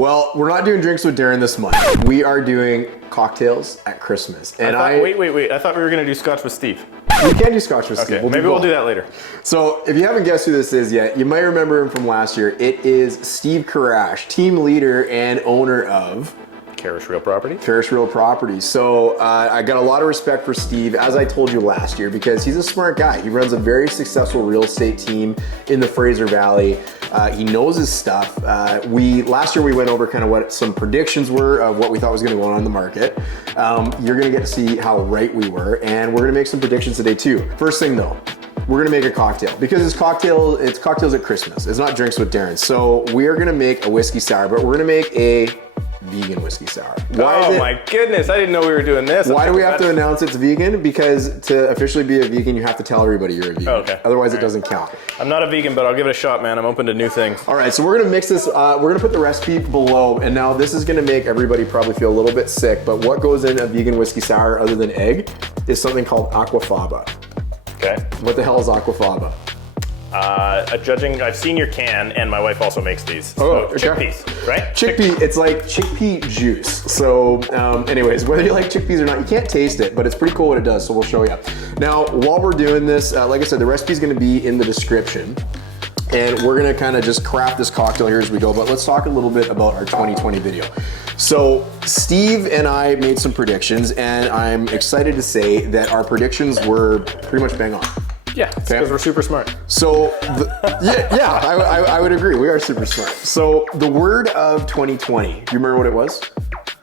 Well, we're not doing drinks with Darren this month. We are doing cocktails at Christmas. And wait. I thought we were going to do scotch with Steve. We can do scotch with Steve. Maybe we'll do that later. So if you haven't guessed who this is yet, you might remember him from last year. It is Steve Karrasch, team leader and owner of Karrasch Real Property. Karrasch Real Property. So I got a lot of respect for Steve, as I told you last year, because he's a smart guy. He runs a very successful real estate team in the Fraser Valley. He knows his stuff. Last year we went over kind of what some predictions were of what we thought was going to go on in the market. You're going to get to see how right we were, and we're going to make some predictions today too. First thing though, we're gonna make a cocktail because it's cocktails at Christmas. It's not drinks with Darren. So we are gonna make a whiskey sour, but we're gonna make a vegan whiskey sour. Oh my goodness, I didn't know we were doing this. Why do we have to announce it's vegan? Because to officially be a vegan, you have to tell everybody you're a vegan. Okay. Otherwise it doesn't count. I'm not a vegan, but I'll give it a shot, man. I'm open to new things. All right, so we're gonna mix this, we're gonna put the recipe below, and now this is gonna make everybody probably feel a little bit sick, but what goes in a vegan whiskey sour other than egg is something called Aquafaba. Okay. What the hell is Aquafaba? I've seen your can, and my wife also makes these. Oh, so chickpeas, right? Chickpea, it's like chickpea juice. So anyways, whether you like chickpeas or not, you can't taste it, but it's pretty cool what it does, so we'll show you. Now, while we're doing this, like I said, the recipe is gonna be in the description, and we're gonna kind of just craft this cocktail here as we go, but let's talk a little bit about our 2020 video. So Steve and I made some predictions, and I'm excited to say that our predictions were pretty much bang on. Yeah, because we're super smart. So, I would agree. We are super smart. So the word of 2020, do you remember what it was?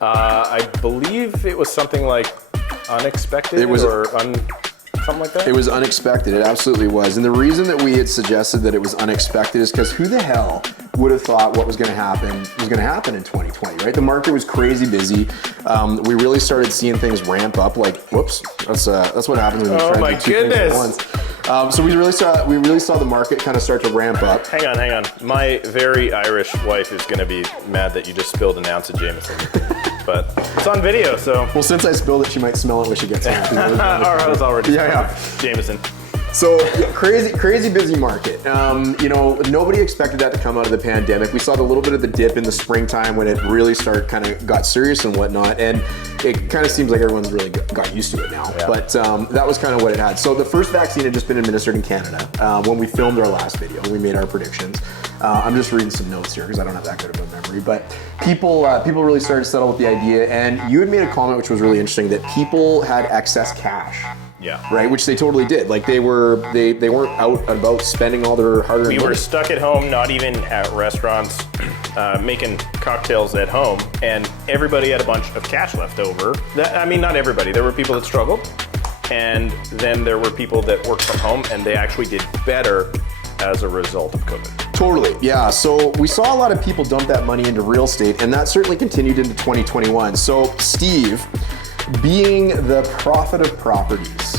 I believe it was something like unexpected something like that? It was unexpected. It absolutely was. And the reason that we had suggested that it was unexpected is because who the hell would have thought what was going to happen in 2020, right? The market was crazy busy. We really started seeing things ramp up. Like, whoops, that's what happens when you try to do two things at once. So we really saw the market kind of start to ramp up. Hang on. My very Irish wife is going to be mad that you just spilled an ounce of Jameson. But it's on video, so. Well, since I spilled it, she might smell it when she gets home. I was already Jameson. So crazy busy market. Nobody expected that to come out of the pandemic. We saw a little bit of the dip in the springtime when it really got serious and whatnot. And it kind of seems like everyone's really got used to it now. Yeah. But that was kind of what it had. So the first vaccine had just been administered in Canada when we filmed our last video. We made our predictions. I'm just reading some notes here because I don't have that good of a memory. But people really started to settle with the idea. And you had made a comment which was really interesting, that people had excess cash. Yeah. Right, which they totally did. Like they weren't out about spending all their hard-earned money. We were stuck at home, not even at restaurants, making cocktails at home, and everybody had a bunch of cash left over. Not everybody. There were people that struggled, and then there were people that worked from home, and they actually did better as a result of COVID. Totally, yeah. So we saw a lot of people dump that money into real estate, and that certainly continued into 2021. So Steve, being the prophet of properties,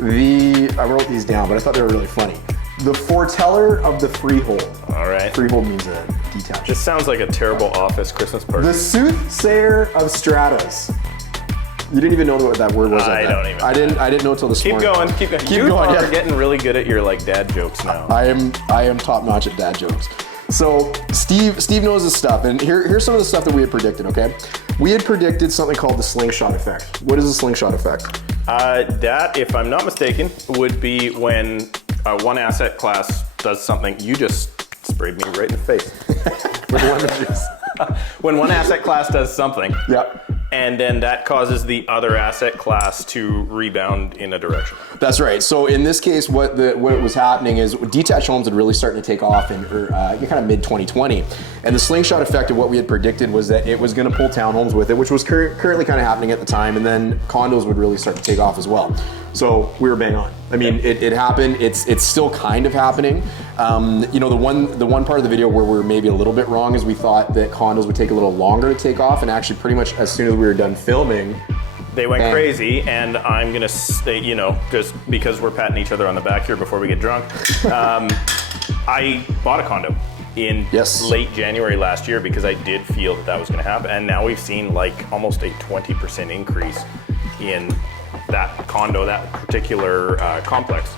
I wrote these down, but I thought they were really funny. The foreteller of the freehold. All right. Freehold means a detached. This sounds like a terrible office Christmas party. The soothsayer of stratas. You didn't even know what that word was. I didn't know until this morning. Keep going. You are getting really good at your dad jokes now. I am top notch at dad jokes. So Steve knows his stuff, and here's some of the stuff that we had predicted, okay? We had predicted something called the slingshot effect. What is the slingshot effect? That, if I'm not mistaken, would be when one asset class does something. You just sprayed me right in the face. With lemon juice. When one asset class does something. Yep. And then that causes the other asset class to rebound in a direction. That's right. So in this case, what was happening is detached homes had really started to take off in kind of mid 2020, and the slingshot effect of what we had predicted was that it was going to pull townhomes with it, which was currently kind of happening at the time, and then condos would really start to take off as well. So we were bang on. I mean, it happened. It's still kind of happening. The one part of the video where we were maybe a little bit wrong is we thought that condos would take a little longer to take off, and actually pretty much as soon as we were done filming, they went crazy. And I'm gonna say, just because we're patting each other on the back here before we get drunk, I bought a condo in late January last year because I did feel that was gonna happen, and now we've seen almost a 20% increase in that condo, that particular complex.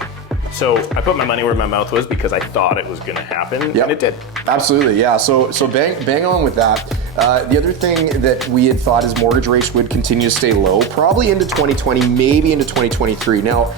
So I put my money where my mouth was because I thought it was going to happen, and it did. Absolutely, yeah. So bang on with that. The other thing that we had thought is mortgage rates would continue to stay low, probably into 2020, maybe into 2023. Now,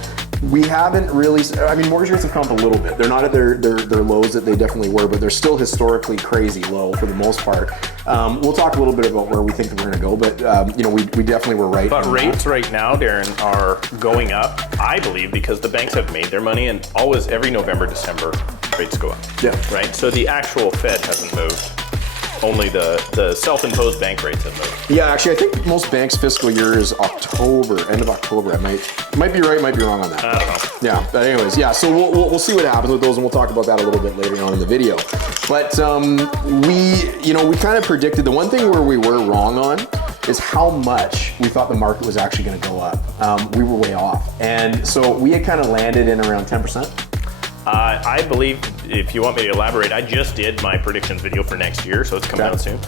we haven't really, I mean, mortgage rates have come up a little bit. They're not at their lows that they definitely were, but they're still historically crazy low for the most part. We'll talk a little bit about where we think that we're gonna go, but you know, we definitely were right. But rates right now, Darren, are going up, I believe, because the banks have made their money, and always every November, December, rates go up. Yeah. Right? So the actual Fed hasn't moved. Only the self-imposed bank rates have moved. Yeah, actually, I think most banks' fiscal year is October, end of October. I might be right, might be wrong on that. I don't know. Yeah, but anyways, yeah, so we'll see what happens with those, and we'll talk about that a little bit later on in the video. But we kind of predicted, the one thing where we were wrong on is how much we thought the market was actually going to go up. We were way off. And so we had kind of landed in around 10%. I believe, if you want me to elaborate, I just did my predictions video for next year, so it's coming out soon.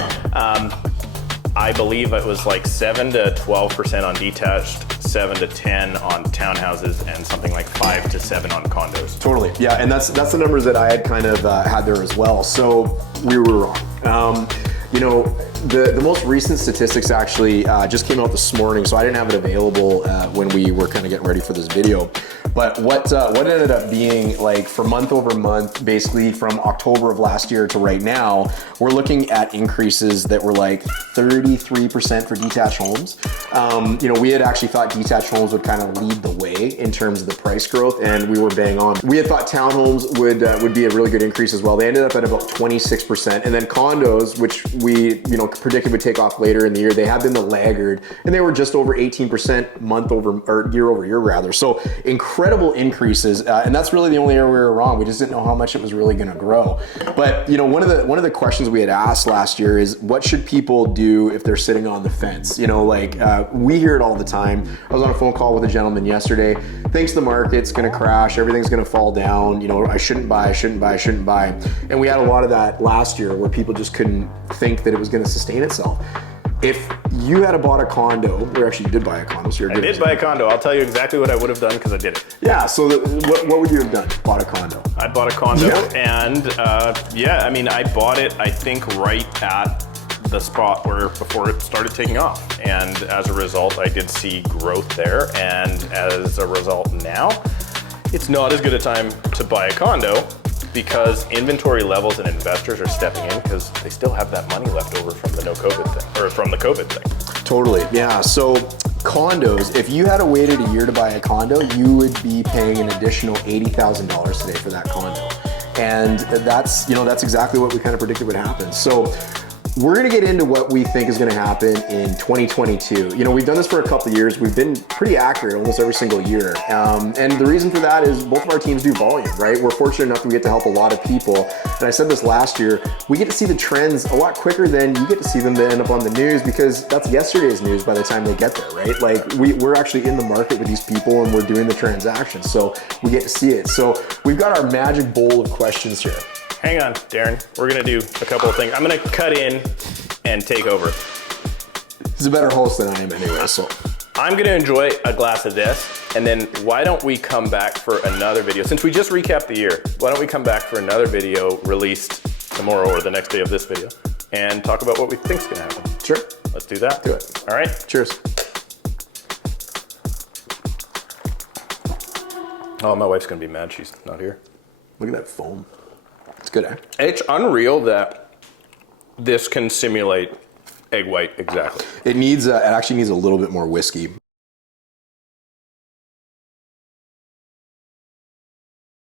I believe it was like 7 to 12% on detached, 7 to 10 on townhouses, and something like 5 to 7 on condos. Totally, yeah, and that's the numbers that I had kind of had there as well. So we were wrong. You know, the most recent statistics actually just came out this morning, so I didn't have it available when we were kind of getting ready for this video. But what ended up being, like, for month over month, basically from October of last year to right now, we're looking at increases that were like 33% for detached homes. You know, we had actually thought detached homes would kind of lead the way in terms of the price growth, and we were bang on. We had thought townhomes would be a really good increase as well. They ended up at about 26%, and then condos, which we predicted would take off later in the year, they have been the laggard, and they were just over 18% month over, or year over year rather. So incredible increases, and that's really the only area we were wrong. We just didn't know how much it was really going to grow. But you know, one of the questions we had asked last year is, what should people do if they're sitting on the fence? You know, like we hear it all the time. I was on a phone call with a gentleman yesterday. Thinks the market's going to crash, everything's going to fall down. You know, I shouldn't buy, I shouldn't buy, I shouldn't buy. And we had a lot of that last year where people just couldn't think that it was going to sustain itself. If you had bought a condo, or actually you did buy a condo, so you're good. I did buy a condo. I'll tell you exactly what I would have done because I did it. Yeah, so what would you have done? Bought a condo? I bought a condo, and yeah, I mean, I bought it, I think, right at the spot where before it started taking off. And as a result, I did see growth there. And as a result now, it's not as good a time to buy a condo because inventory levels and investors are stepping in because they still have that money left over from the COVID thing, or from the COVID thing. Totally, yeah. So condos, if you had waited a year to buy a condo, you would be paying an additional $80,000 today for that condo. And that's exactly what we kind of predicted would happen. So we're gonna get into what we think is gonna happen in 2022. You know, we've done this for a couple of years. We've been pretty accurate almost every single year. And the reason for that is both of our teams do volume, right? We're fortunate enough that we get to help a lot of people. And I said this last year, we get to see the trends a lot quicker than you get to see them to end up on the news because that's yesterday's news by the time they get there, right? Like we're actually in the market with these people and we're doing the transactions. So we get to see it. So we've got our magic bowl of questions here. Hang on, Darren. We're gonna do a couple of things. I'm gonna cut in and take over. He's a better host than I am anyway, so. I'm gonna enjoy a glass of this, and then why don't we come back for another video? Since we just recapped the year, why don't we come back for another video released tomorrow or the next day of this video and talk about what we think's gonna happen? Sure. Let's do that. Do it. All right. Cheers. Oh, my wife's gonna be mad she's not here. Look at that foam. It's good, eh? It's unreal that this can simulate egg white exactly. It actually needs a little bit more whiskey.